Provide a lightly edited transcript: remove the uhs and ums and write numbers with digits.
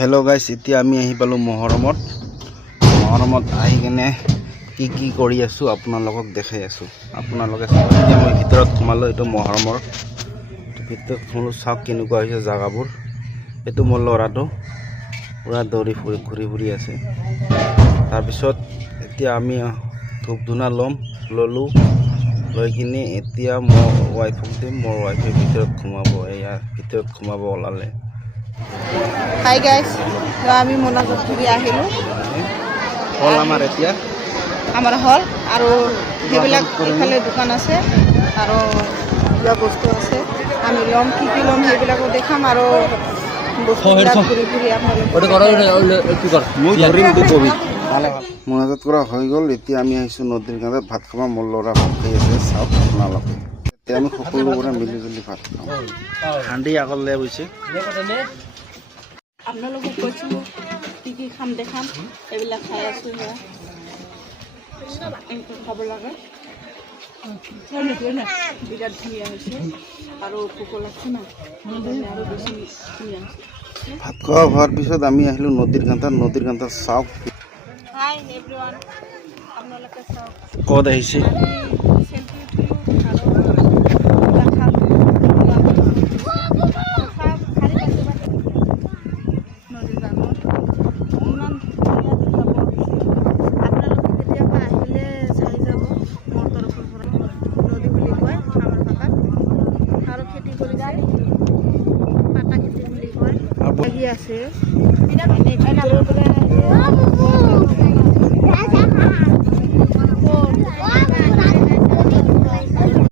hello guys इतना आमी आही पालो महरमत आही केने की करि आसु आपनालोকক देखाइ आसु आपनालोके এতিয়া মই ভিতৰত সোমালো এটো महरমৰ ভিতৰত সোমালো চাওক কেনেকুৱা হৈছে জাগাবোৰ এটো মোৰ লৰাটো পুৰা দৌৰি ঘূৰি আছে তাৰ পিছত এতিয়া আমি ধূপ ধুনা ললো লৈ কিনে এতিয়া মোৰ ওয়াইফক দিম মোৰ ওয়াইফে ভিতৰত ঘুমাব এয়া ভিতৰত ঘুমাব ওলালে Hi guys, আমি মোনাজত ঘুৰি আহিলো হল আমাৰ এতিয়া আমাৰ হল আৰু হেবিলাক ইফালে দোকান আছে আৰু কিবা বস্তু আছে আমি লম কি লম হেবিলাকো দেখাম আৰু বস্তুবিলাক ঘুৰি আপোনালোক মোনাজাত কৰা হৈ গ'ল এতিয়া আমি আহিছো নদীৰ কাষত ভাত খাবা মোৰ ল'ৰা ভাত খাই আছে চাওক আপোনালোকে এতিয়া আমি সকলোবোৰে মিলি জুলি ভাত খাওঁ হান্দি আগলৈ গৈছে আপোনালোকক কৈছিলো কি খাম দেখাম এইবিলাক খাই আছো খাব লাগে বিৰাট ধুনীয়া হৈছে আৰু ভোক লাগছে না আৰু বেছি ধুনীয়া ভাত খোৱা হোৱাৰ পিছত আমি আহিলো নদীৰ কাষত চাওক হাই এভৰিৱান আপোনালোকে চাওক ক'ত আহিছে আছে